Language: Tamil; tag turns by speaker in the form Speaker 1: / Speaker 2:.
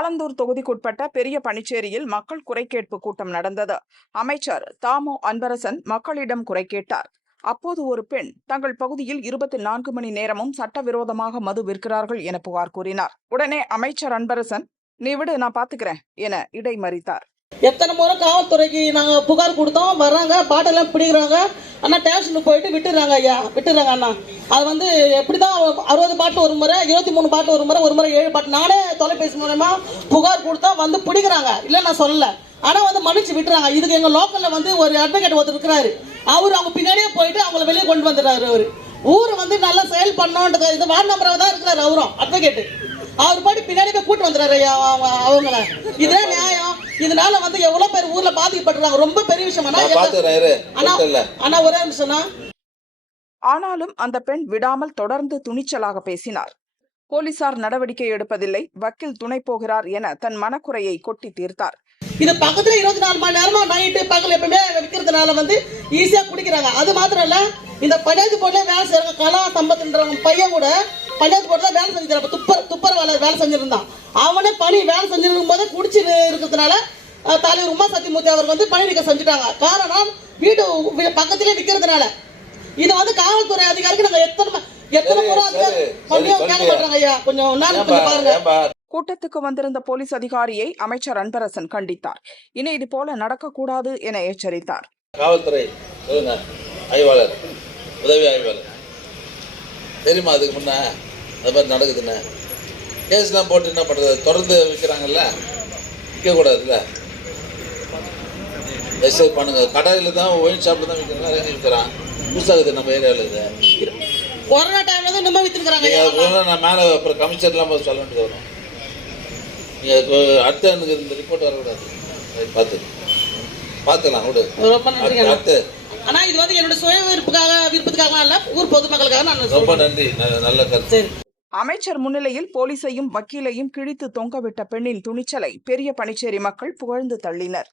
Speaker 1: ஆலந்தூர் தொகுதிக்குட்பட்ட பெரிய பனிச்சேரியில் மக்கள் குறை கேட்பு கூட்டம் நடந்தது. அமைச்சர் தாமோ அன்பரசன் மக்களிடம் குறை கேட்டார் அப்போது ஒரு பெண் தங்கள் பகுதியில் இருபத்தி நான்கு மணி நேரமும் சட்டவிரோதமாக மது விற்கிறார்கள் என புகார் கூறினார். உடனே அமைச்சர் அன்பரசன் நீ விடு நான் பாத்துக்கிறேன் என இடைமறித்தார்.
Speaker 2: எத்தனை முறை காவல்துறைக்கு நாங்க புகார் கொடுத்தோம் வர்றாங்க பாட்டெல்லாம் பிடிக்கிறாங்க. அண்ணா டேஷனுக்கு போயிட்டு விட்டுறாங்க ஐயா. விட்டுறாங்க அண்ணா. அது வந்து எப்படி தான் அறுபது பாட்டு ஒரு முறை இருபத்தி மூணு பாட்டு ஒரு முறை ஒரு முறை ஏழு பாட்டு நானே தொலைபேசி மூலமா புகார் கொடுத்தா வந்து பிடிக்கிறாங்க. இல்லை நான் சொல்லல. ஆனால் வந்து மன்னிச்சு விட்டுறாங்க. இதுக்கு எங்கள் லோக்கலில் வந்து ஒரு அட்வொகேட் ஒருத்தர் இருக்கிறாரு. அவர் அவங்க பின்னாடியே போயிட்டு அவங்கள வெளியே கொண்டு வந்துடுறாரு அவர். ஊர் வந்து நல்லா செயல் பண்ணோன்றது இது வார்டு நம்பராக தான் இருக்கிறாரு அவரும் அட்வொகேட்டு அவர் பாட்டு பின்னாடி போய் கூட்டு வந்துடுறாரு ஐயா அவங்கள. இதுதான் நியாயம். இதனால வந்து எவ்வளவு பேர் ஊர்ல பாதிக்கப்பட்டுறாங்க ரொம்ப பெரிய விஷயம். அண்ணா ஒரே நிமிஷம்னா
Speaker 1: ஆனாலும் அந்த பெண் விடாமல் தொடர்ந்து துணிச்சலாக பேசினார். போலீசார் நடவடிக்கை எடுப்பதில்லை. வக்கீல் துணை போகிறார் என தன் மனக்குறையை கொட்டி தீர்த்தார்.
Speaker 2: இது பக்கத்துல இருபத்தி நாலு மணி நேரமா நைட்டு பகல் எப்பவுமே விற்கிறதுனால வந்து ஈஸியா குடிக்கிறாங்க. அது மாத்திரம் இல்ல இந்த பஞ்சாயத்து போர்ட்ல வேலை செய்யறாங்க கலா சம்பத்ன்றவங்க பையன் கூட பஞ்சாயத்து போர்ட்ல வேலை செஞ்சிருக்கான் துப்பர் துப்பர் வேலை வேலை செஞ்சிருந்தான். அவனே பணி வேலை செஞ்சிருக்கும் போதே குடிச்சு இருக்கிறதுனால தலைவர் உமா சத்தியமூர்த்தி அவர் வந்து பணி நீக்க செஞ்சுட்டாங்க. காரணம் வீடு பக்கத்திலே விற்கிறதுனால இது வந்து காவல்துறை அதிகாரிக்கு நாங்க எத்தனை எத்தனை முறை அதிகாரி கேட்க ஐயா. கொஞ்சம்
Speaker 3: ஏன்பா
Speaker 2: கொஞ்சம் பாருங்க.
Speaker 1: கூட்டத்துக்கு வந்திருந்த போலீஸ் அதிகாரியை அமைச்சர் அன்பரசன் கண்டித்தார். இனி இது போல நடக்கக்கூடாது என எச்சரித்தார்.
Speaker 3: காவல்துறை ஆய்வாளர் உதவி ஆய்வாளர். தெரியுமா அதுக்கு முன்ன அது மாதிரி நடக்குதுன்னு? கேஸ்லாம் போட்டு என்ன பண்ணுறது தொடர்ந்து விற்கிறாங்கல்ல விற்கக்கூடாதுல்ல எக்ஸசைஸ் பண்ணுங்க. கடையில் தான் ஒயின் ஷாப்பில் தான் விற்கிறாங்க எங்கே விற்கிறான் புதுசாகுது நம்ம ஏரியாவில் இது.
Speaker 2: கொரோனா டைம்ல தான்
Speaker 3: நீங்கள் அது போல நான் மேலே அப்புறம் கமிஷன்லாம் போய் சொல்ல வேண்டியது வரும். நீங்கள் அடுத்த எனக்கு இந்த ரிப்போர்ட் வரக்கூடாது. பார்த்து. பார்த்துக்கலாம் விடு.
Speaker 2: ரொம்ப அண்ணா.
Speaker 3: அடுத்து.
Speaker 2: ஆனா இது வந்து என்னோட சுய விருப்புக்காக விருப்பத்துக்காக இல்ல ஊர் பொதுமக்களுக்காக நான்
Speaker 3: ரொம்ப. நன்றி. நல்ல கருத்து.
Speaker 1: அமைச்சர் முன்னிலையில் போலீசையும் வக்கீலையும் கிழித்து தொங்கவிட்ட பெண்ணின் துணிச்சலை பெரிய பனிச்சேரி மக்கள் புகழ்ந்து தள்ளினர்.